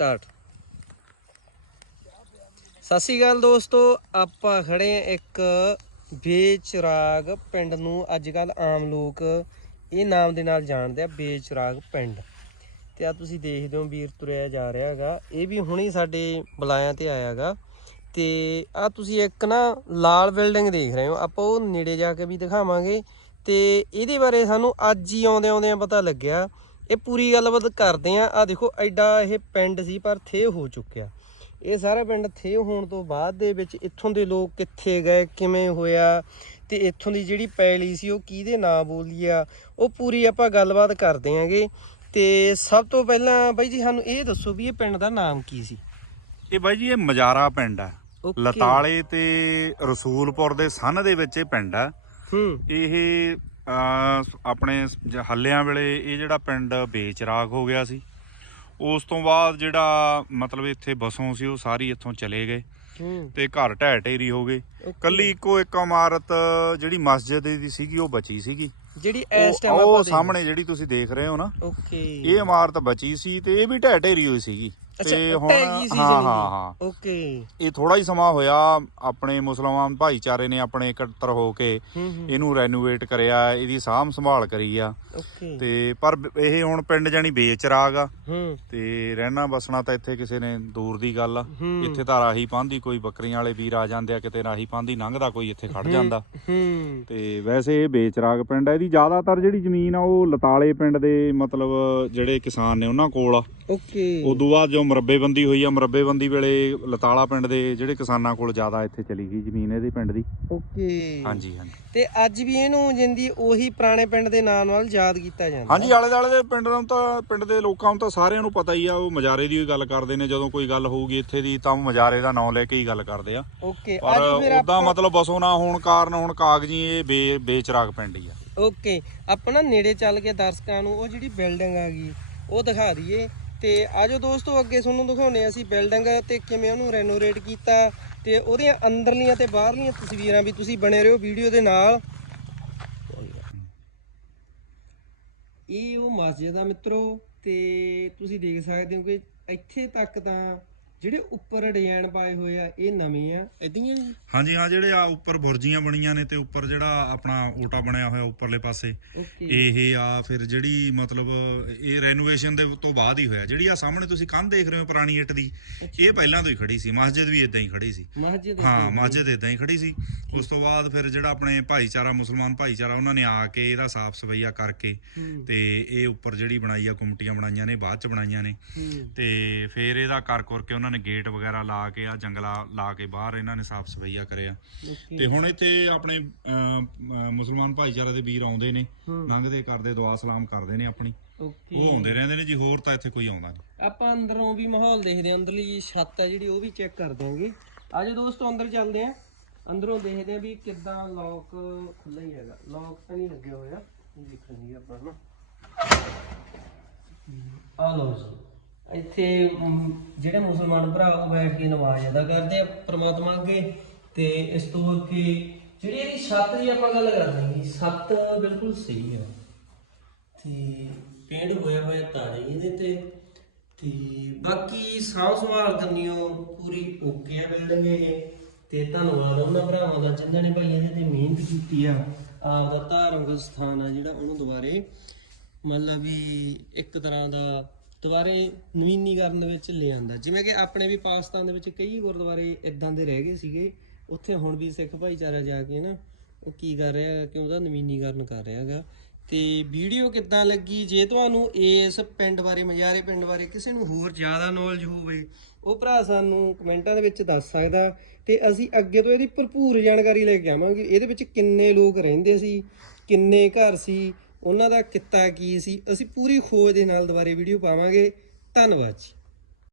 Start ਸਤਿ ਸ਼੍ਰੀ ਅਕਾਲ ਦੋਸਤੋ, ਆਪਾਂ ਖੜੇ ਆ ਇੱਕ ਬੇਚਰਾਗ ਪਿੰਡ ਨੂੰ। ਅੱਜ ਕੱਲ ਆਮ ਲੋਕ ਇਹ ਨਾਮ ਦੇ ਨਾਲ ਜਾਣਦੇ ਆ, ਬੇਚਰਾਗ ਪਿੰਡ। ਤੇ ਆ ਤੁਸੀਂ ਦੇਖਦੇ ਹੋ, ਵੀਰ ਤੁਰਿਆ ਜਾ ਰਿਹਾ ਹੈਗਾ। ਇਹ ਵੀ ਹੁਣੇ ਸਾਡੇ ਬੁਲਾਇਆਂ ਤੇ ਆਇਆ ਹੈਗਾ। ਤੇ ਆ ਤੁਸੀਂ ਇੱਕ ਨਾ ਲਾਲ ਬਿਲਡਿੰਗ ਦੇਖ ਰਹੇ ਹੋ। ਆਪਾਂ ਉਹ ਨੇੜੇ ਜਾ ਕੇ ਵੀ ਦਿਖਾਵਾਂਗੇ। ਤੇ ਇਹਦੇ ਬਾਰੇ ਸਾਨੂੰ ਅੱਜ ਹੀ ਆਉਂਦੇ ਆਉਂਦੇ ਪਤਾ ਲੱਗਿਆ ਇਹ ਪੂਰੀ ਗੱਲਬਾਤ ਕਰਦੇ ਆ ਆ ਦੇਖੋ ਐਡਾ ਇਹ ਪਿੰਡ ਸੀ ਪਰ ਥੇ ਹੋ ਚੁੱਕਿਆ। ਇਹ ਸਾਰਾ ਪਿੰਡ ਥੇ ਹੋਣ ਤੋਂ ਬਾਅਦ ਦੇ ਵਿੱਚ ਇੱਥੋਂ ਦੇ ਲੋਕ ਕਿੱਥੇ ਗਏ ਕਿਵੇਂ ਹੋਇਆ ਤੇ ਇੱਥੋਂ ਦੀ ਜਿਹੜੀ ਪੈਲੀ ਸੀ ਉਹ ਕਿਹਦੇ ਨਾਂ ਬੋਲੀ ਆ ਉਹ ਪੂਰੀ ਆਪਾਂ ਗੱਲਬਾਤ ਕਰਦੇ ਆਂਗੇ ਤੇ ਸਭ ਤੋਂ ਪਹਿਲਾਂ ਬਾਈ ਜੀ ਸਾਨੂੰ ਇਹ ਦੱਸੋ ਵੀ ਇਹ ਪਿੰਡ ਦਾ ਨਾਮ ਕੀ ਸੀ? ਇਹ ਬਾਈ ਜੀ ਇਹ ਮਜਾਰਾ ਪਿੰਡ ਆ. ਲਤਾਲੇ ਤੇ ਰਸੂਲਪੁਰ ਦੇ ਸੰਨ ਦੇ ਵਿੱਚ ਇਹ ਪਿੰਡ ਆ। ਹੂੰ। ਇਹ ਆਪਣੇ ਹੱਲਿਆਂ ਵੇਲੇ ਇਹ ਜਿਹੜਾ ਪਿੰਡ ਬੇਚਰਾਗ ਹੋ ਗਿਆ ਸੀ ਉਸ ਤੋਂ ਬਾਅਦ ਜਿਹੜਾ ਮਤਲਬ ਇੱਥੇ ਬਸੋਂ ਸੀ ਉਹ ਸਾਰੀ ਇੱਥੋਂ ਚਲੇ ਗਏ ਤੇ ਘਰ ਢਹਿ ਢੇਰੀ ਹੋ ਗਏ. ਕੱਲੀ ਇੱਕੋ ਇੱਕ ਇਮਾਰਤ ਜਿਹੜੀ ਮਸਜਿਦ ਦੀ ਸੀਗੀ ਉਹ ਬਚੀ ਸੀਗੀ। ਜਿਹੜੀ ਇਸ ਉਹ ਟਾਈਮ ਉਹ ਆਪਾਂ ਸਾਹਮਣੇ ਜਿਹੜੀ ਤੁਸੀਂ ਦੇਖ ਰਹੇ ਹੋ ਨਾ ਓਕੇ। ਇਹ ਇਮਾਰਤ ਬਚੀ ਸੀ ਤੇ ਇਹ ਵੀ ਢਹਿ ਢੇਰੀ ਹੋਈ ਸੀਗੀ। ਤੇ ਹੁਣ ਹਾਂ ਹਾਂ। ਹਾਂ। ਓਕੇ। ਇਹ ਥੋੜਾ ਹੀ ਸਮਾਂ ਹੋਇਆ ਆਪਣੇ ਮੁਸਲਮਾਨ ਭਾਈਚਾਰੇ ਨੇ ਆਪਣੇ ਇਕੱਤਰ ਹੋ ਕੇ ਇਹਨੂੰ ਰੈਨੋਵੇਟ ਕਰਿਆ ਇਹਦੀ ਸਾਂਭ ਸੰਭਾਲ ਕਰੀ ਆ। ਓਕੇ। ਤੇ ਪਰ ਇਹ ਹੁਣ ਪਿੰਡ ਜਾਨੀ ਵੇਚ ਰਾਗ ਤੇ ਰਹਿਣਾ ਬਸਣਾ ਤਾਂ ਇੱਥੇ ਕਿਸੇ ਨੇ ਦੂਰ ਦੀ ਗੱਲ ਆ। ਇੱਥੇ ਤਾਂ ਰਾਹੀ ਪਾਂਦੀ ਕੋਈ ਬੱਕਰੀਆਂ ਵਾਲੇ ਵੀਰ ਆ ਜਾਂਦੇ ਆ ਕਿਤੇ ਰਾਹੀ ਪਾਂਦੀ ਲੰਘਦਾ ਕੋਈ ਇੱਥੇ ਖੜ ਜਾਂਦਾ। ਤੇ ਵੈਸੇ ਇਹ ਵੇਚਰਾਗ ਪਿੰਡ ਆ ਇਹਦੀ ਜ਼ਿਆਦਾਤਰ ਜਿਹੜੀ ਜ਼ਮੀਨ ਆ ਉਹ ਲਤਾਲੇ ਪਿੰਡ ਦੇ ਮਤਲਬ ਜਿਹੜੇ ਕਿਸਾਨ ਨੇ ਉਹਨਾਂ ਕੋਲ ਆ। ਓਕੇ। ਉਦੋਂ ਬਾਅਦ ਜੋ ਮਰੱਬੇਬੰਦੀ ਹੋਈ ਆ ਮਰੱਬੇਬੰਦੀ ਵੇਲੇ ਲਤਾਲਾ ਪਿੰਡ ਦੇ ਜਿਹੜੇ ਕਿਸਾਨਾਂ ਕੋਲ ਜ਼ਿਆਦਾ ਇੱਥੇ ਚਲੀ ਗਈ ਜ਼ਮੀਨ ਇਹਦੀ ਪਿੰਡ ਦੀ। ਓਕੇ। ਹਾਂਜੀ ਹਾਂਜੀ। ਤੇ ਅੱਜ ਵੀ ਇਹਨੂੰ ਜਿੰਦੀ ਉਹੀ ਪੁਰਾਣੇ ਪਿੰਡ ਦੇ ਨਾਮ ਨਾਲ ਯਾਦ ਕੀਤਾ ਜਾਂਦਾ। ਹਾਂਜੀ ਆਲੇ ਦਾਲੇ ਦੇ ਪਿੰਡ ਨੂੰ ਤਾਂ ਪਿੰਡ ਦੇ ਲੋਕਾਂ ਨੂੰ ਤਾਂ ਸਾਰਿਆਂ ਨੂੰ ਪਤਾ ਹੀ ਆ ਉਹ ਮਜਾਰੇ ਦੀ ਗੱਲ ਕਰਦੇ ਨੇ ਜਦੋਂ ਕੋਈ ਗੱਲ ਹੋਊਗੀ ਇੱਥੇ ਦੀ ਤਾਂ ਮਜਾਰੇ ਦਾ ਨਾਮ ਲੈ ਕੇ ਹੀ ਗੱਲ ਕਰਦੇ ਆ। ਓਕੇ ਪਰ ਉਦਾਂ ਮਤਲਬ ਬਸੋਂ ਨਾ ਹੋਣ ਕਾਰਨ ਹੁਣ ਕਾਗਜ਼ੀ ਇਹ ਬੇਚਰਾਗ ਪਿੰਡ ਹੀ ਆ। ਓਕੇ ਆਪਾਂ ਨਾ ਨੇੜੇ ਚੱਲ ਕੇ ਦਰਸ਼ਕਾਂ ਨੂੰ ਉਹ ਜਿਹੜੀ ਬਿਲਡਿੰਗ ਆ ਗਈ ਉਹ ਦਿਖਾ ਦਈਏ। ਤੇ ਆਜੋ ਦੋਸਤੋ, ਅੱਗੇ ਤੁਹਾਨੂੰ ਦਿਖਾਉਨੇ ਅਸੀਂ ਬਿਲਡਿੰਗ ਤੇ ਕਿਵੇਂ ਉਹਨੂੰ ਰੈਨੋਵੇਟ ਕੀਤਾ ਤੇ ਉਹਦੀਆਂ ਅੰਦਰਲੀਆਂ ਤੇ ਬਾਹਰਲੀਆਂ ਤਸਵੀਰਾਂ ਵੀ ਤੁਸੀਂ ਬਣੇ ਰਹੋ ਵੀਡੀਓ ਦੇ ਨਾਲ। ਇਹ ਉਹ ਮਸਜਿਦ ਆ ਮਿੱਤਰੋ ਤੇ ਤੁਸੀਂ ਦੇਖ ਸਕਦੇ ਹੋ ਕਿ ਇੱਥੇ ਤੱਕ ਤਾਂ ਜਿਹੜੇ ਉੱਪਰ ਡਿਜ਼ਾਈਨ ਪਾਏ ਹੋਏ ਆ ਇਹ ਨਵੇਂ ਆ ਇਦਾਂ ਜੀ ਹਾਂਜੀ ਹਾਂ ਜਿਹੜੇ ਆ ਉੱਪਰ ਬੁਰਜੀਆਂ ਬਣੀਆਂ ਨੇ ਤੇ ਉੱਪਰ ਜਿਹੜਾ ਆਪਣਾ ਓਟਾ ਬਣਿਆ ਹੋਇਆ ਉੱਪਰਲੇ ਪਾਸੇ ਇਹ ਆ ਫਿਰ ਜਿਹੜੀ ਮਤਲਬ ਇਹ ਰੈਨੋਵੇਸ਼ਨ ਦੇ ਤੋਂ ਬਾਅਦ ਹੀ ਹੋਇਆ। ਜਿਹੜੀ ਆ ਸਾਹਮਣੇ ਤੁਸੀਂ ਕੰਧ ਦੇਖ ਰਹੇ ਹੋ ਪੁਰਾਣੀ ਇੱਟ ਦੀ ਇਹ ਪਹਿਲਾਂ ਤੋਂ ਹੀ ਖੜੀ ਸੀ ਮਸਜਿਦ ਵੀ ਇਦਾਂ ਹੀ ਖੜੀ ਸੀ। ਮਸਜਿਦ ਹਾਂ ਮਸਜਿਦ ਇਦਾਂ ਹੀ ਖੜੀ ਸੀ। ਉਸ ਤੋਂ ਬਾਅਦ ਫਿਰ ਜਿਹੜਾ ਆਪਣੇ ਭਾਈਚਾਰਾ ਮੁਸਲਮਾਨ ਭਾਈਚਾਰਾ ਉਹਨਾਂ ਨੇ ਆ ਕੇ ਇਹਦਾ ਸਾਫ਼ ਸਫਾਈਆ ਕਰਕੇ ਤੇ ਇਹ ਉੱਪਰ ਜਿਹੜੀ ਬਣਾਈ ਆ ਕੁਮਟੀਆਂ ਬਣਾਈਆਂ ਨੇ ਬਾਅਦ ਚ ਬਣਾਈਆਂ ਨੇ। ਤੇ ਫਿਰ ਇਹਦਾ ਕਰ ਕਰ ਕੇ ਉਹਨਾਂ ਨੇ ਗੇਟ ਵਗੈਰਾ ਲਾ ਕੇ ਆ ਜੰਗਲਾ ਲਾ ਕੇ ਬਾਹਰ ਇਹਨਾਂ ਨੇ ਸਾਫ਼ ਸਫਾਈਆ ਕਰਿਆ। ਤੇ ਹੁਣ ਇੱਥੇ ਆਪਣੇ ਅਮ, ਅਮ, ਮੁਸਲਮਾਨ ਭਾਈਚਾਰੇ ਦੇ ਵੀਰ ਆਉਂਦੇ ਨੇ ਹੂੰ। ਲੰਘਦੇ ਕਰਦੇ ਦੁਆ ਸਲਾਮ ਕਰਦੇ ਨੇ ਆਪਣੀ। ਓਕੇ। ਉਹ ਆਉਂਦੇ ਰਹਿੰਦੇ ਨੇ ਜੀ ਹੋਰ ਤਾਂ ਇੱਥੇ ਕੋਈ ਆਉਂਦਾ ਨਹੀਂ। ਆਪਾਂ ਅੰਦਰੋਂ ਵੀ ਮਾਹੌਲ ਦੇਖਦੇ ਆਂ ਅੰਦਰਲੀ ਛੱਤ ਹੈ ਜਿਹੜੀ ਉਹ ਵੀ ਚੈੱਕ ਕਰ ਦਿਆਂਗੇ। ਆਜੋ ਦੋਸਤੋ ਅੰਦਰ ਚੱਲਦੇ ਆਂ ਅੰਦਰੋਂ ਦੇਖਦੇ ਆਂ ਵੀ ਕਿੱਦਾਂ ਲੌਕ ਖੁੱਲਾ ਹੀ ਹੈਗਾ। ਲੌਕ ਤਾਂ ਨਹੀਂ ਲੱਗਿਆ ਹੋਇਆ। ਇਹ ਦੇਖਣਗੇ ਆਪਾਂ ਨਾ। ਆ ਲਓ ਜੀ। ਇੱਥੇ ਮ, ਜਿਹੜੇ ਮੁਸਲਮਾਨ ਭਰਾ ਉਹ ਬੈਠ ਕੇ ਨਮਾਜ਼ ਅਦਾ ਕਰਦੇ ਆ ਪ੍ਰਮਾਤਮਾ ਅੱਗੇ ਤੇ ਇਸ ਤੋਂ ਅੱਗੇ ਜਿਹੜੀ ਇਹਦੀ ਛੱਤ ਦੀ ਆਪਾਂ ਗੱਲ ਕਰਦੇ ਹਾਂ ਛੱਤ ਬਿਲਕੁਲ ਸਹੀ ਆ ਤੇ ਪੇਂਟ ਹੋਇਆ ਹੋਇਆ ਤਾਰੇ ਇਹਦੇ ਤੇ ਤੇ ਬਾਕੀ ਸਾਂਭ ਸੰਭਾਲ ਕਰਨੀ ਕਰਨੀਓ ਪੂਰੀ ਓਕੇ ਆ ਬਿਲਡਿੰਗ ਇਹ। ਤੇ ਧੰਨਵਾਦ ਉਹਨਾਂ ਭਰਾਵਾਂ ਦਾ ਜਿਨ੍ਹਾਂ ਨੇ ਭਾਈ ਇਹਦੇ ਤੇ ਮਿਹਨਤ ਕੀਤੀ ਆ। ਆਪ ਦਾ ਧਾਰਮਿਕ ਸਥਾਨ ਆ ਜਿਹੜਾ ਉਹਨੂੰ ਦੁਬਾਰੇ ਮਤਲਬ ਵੀ ਇੱਕ ਤਰ੍ਹਾਂ ਦਾ ਦੁਬਾਰੇ ਨਵੀਨੀਕਰਨ ਵਿੱਚ ਲਿਆਂਦਾ ਜਿਵੇਂ ਕਿ ਆਪਣੇ ਵੀ ਪਾਕਿਸਤਾਨ ਦੇ ਵਿੱਚ ਕਈ ਗੁਰਦੁਆਰੇ ਇਦਾਂ ਦੇ ਰਹਿ ਗਏ ਸੀਗੇ। ਉੱਥੇ ਹੁਣ ਵੀ ਸਿੱਖ ਭਾਈਚਾਰਾ ਜਾ ਕੇ ਨਾ ਉਹ ਕੀ ਕਰ ਰਿਹਾ ਹੈਗਾ ਕਿ ਉਹਦਾ ਨਵੀਨੀਕਰਨ ਕਰ ਰਿਹਾ ਹੈਗਾ। ਤੇ ਵੀਡੀਓ ਕਿੱਦਾਂ ਲੱਗੀ? ਜੇ ਤੁਹਾਨੂੰ ਇਸ ਪਿੰਡ ਬਾਰੇ, ਮਜਾਰੇ ਪਿੰਡ ਬਾਰੇ ਕਿਸੇ ਨੂੰ ਹੋਰ ਜ਼ਿਆਦਾ ਨੌਲੇਜ ਹੋਵੇ, ਉਹ ਭਰਾ ਸਾਨੂੰ ਕਮੈਂਟਾਂ ਦੇ ਵਿੱਚ ਦੱਸ ਸਕਦਾ। ਤੇ ਅਸੀਂ ਅੱਗੇ ਤੋਂ ਇਹਦੀ ਭਰਪੂਰ ਜਾਣਕਾਰੀ ਲੈ ਕੇ ਆਵਾਂਗੇ। ਇਹਦੇ ਵਿੱਚ ਕਿੰਨੇ ਲੋਕ ਰਹਿੰਦੇ ਸੀ, ਕਿੰਨੇ ਘਰ ਸੀ ਉਹਨਾਂ ਦਾ ਕਿੱਤਾ ਕੀ ਸੀ? ਅਸੀਂ ਪੂਰੀ ਖੋਜ ਦੇ ਨਾਲ ਦੁਬਾਰੇ ਵੀਡੀਓ ਪਾਵਾਂਗੇ। ਧੰਨਵਾਦ ਜੀ।